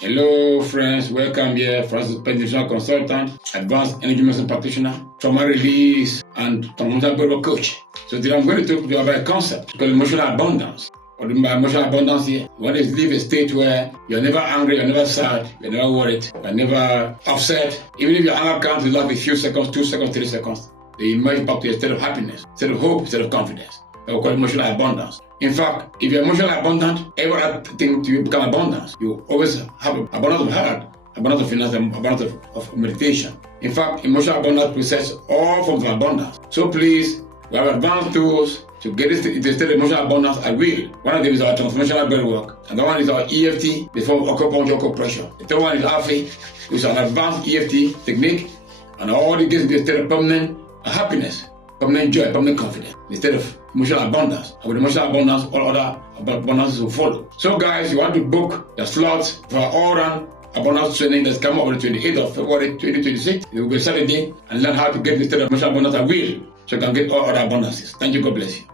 Hello, friends. Welcome here. Francis Pension Consultant, Advanced Energy Medicine Practitioner, Trauma Release, and Trauma Coach. So today I'm going to talk to you about a concept called emotional abundance. What do you mean by emotional abundance here? One is live a state where you're never angry, you're never sad, you're never worried, you're never upset. Even if your anger comes, it lasts a few seconds, 2 seconds, 3 seconds. They emerge back to a state of happiness, state of hope, state of confidence. That we call emotional abundance. In fact, if you're emotionally abundant, every other thing to you become abundance. You always have abundance of heart, abundance of finance, and abundance of meditation. In fact, emotional abundance possesses all forms of abundance. So please, we have advanced tools to get into a state of emotional abundance at will. One of them is our transformational breath work. And the one is our EFT, the form of acupuncture pressure. The third one is AFI, which is an advanced EFT technique. And all it gets into a state of permanent happiness, permanent joy, permanent confidence, instead of emotional abundance. And with emotional abundance, all other abundances will follow. So guys, you want to book the slots for our all-round abundance training that's coming on the 28th of February 2026. It will be Saturday, and learn how to get the state of emotional abundance at will, so you can get all other abundances. Thank you. God bless you.